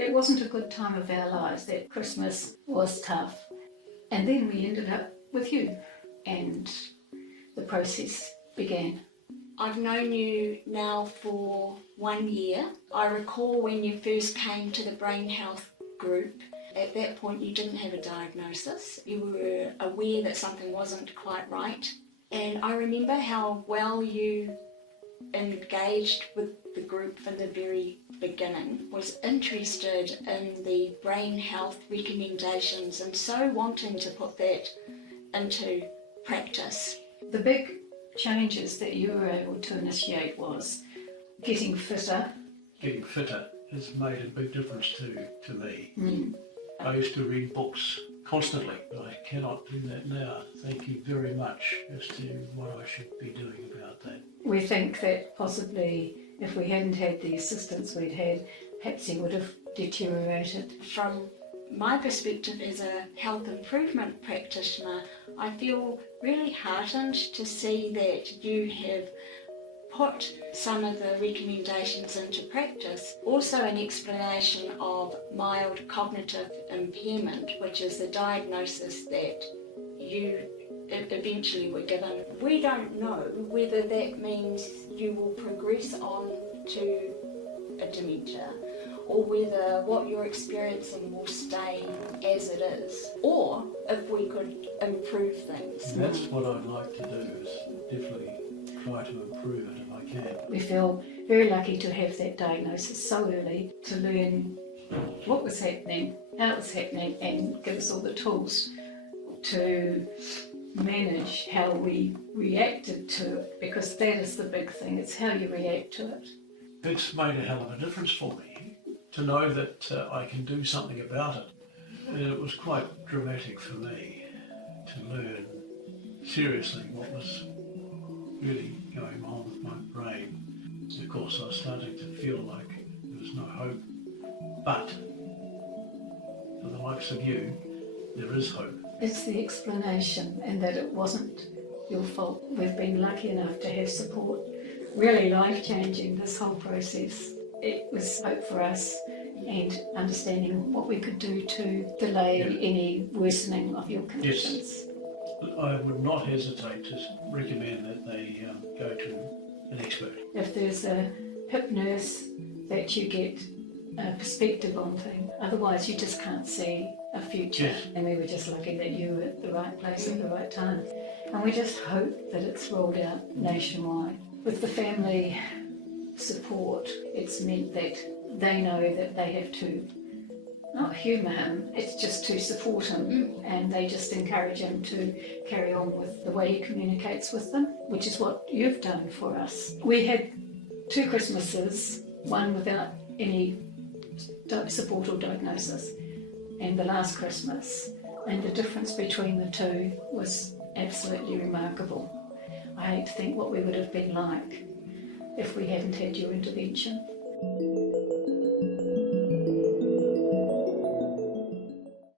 It wasn't a good time of our lives. That Christmas was tough. And then we ended up with you, and the process began. I've known you now for 1 year. I recall when you first came to the brain health group. At that point you didn't have a diagnosis. You were aware that something wasn't quite right. And I remember how well you engaged with the group from the very beginning, was interested in the brain health recommendations and so wanting to put that into practice. The big changes that you were able to initiate was getting fitter. Getting fitter has made a big difference to me. Mm. I used to read books constantly, but I cannot do that now. Thank you very much as to what I should be doing about that. We think that possibly if we hadn't had the assistance we'd had, perhaps he would have deteriorated. From my perspective as a health improvement practitioner, I feel really heartened to see that you have put some of the recommendations into practice. Also an explanation of mild cognitive impairment, which is the diagnosis that you eventually were given. We don't know whether that means you will progress on to a dementia, or whether what you're experiencing will stay as it is, or if we could improve things. And that's what I'd like to do, is definitely try to improve it if I can. We feel very lucky to have that diagnosis so early, to learn what was happening, how it was happening, and give us all the tools to manage how we reacted to it, because that is the big thing, it's how you react to it. It's made a hell of a difference for me to know that I can do something about it. And it was quite dramatic for me to learn seriously what was really going on with my brain. Of course, I was starting to feel like there was no hope, but for the likes of you, there is hope. It's the explanation, and that it wasn't your fault. We've been lucky enough to have support. Really life-changing, this whole process. It was hope for us, and understanding what we could do to delay any worsening of your conditions. Yes. I would not hesitate to recommend that they go to an expert. If there's a hip nurse, that you get a perspective on things. Otherwise you just can't see a future. Yes. And we were just lucky that you were at the right place at the right time. And we just hope that it's rolled out nationwide. With the family support, it's meant that they know that they have to not humour him, it's just to support him, and they just encourage him to carry on with the way he communicates with them, which is what you've done for us. We had 2 Christmases, one without any support or diagnosis, and the last Christmas, and the difference between the 2 was absolutely remarkable. I hate to think what we would have been like if we hadn't had your intervention.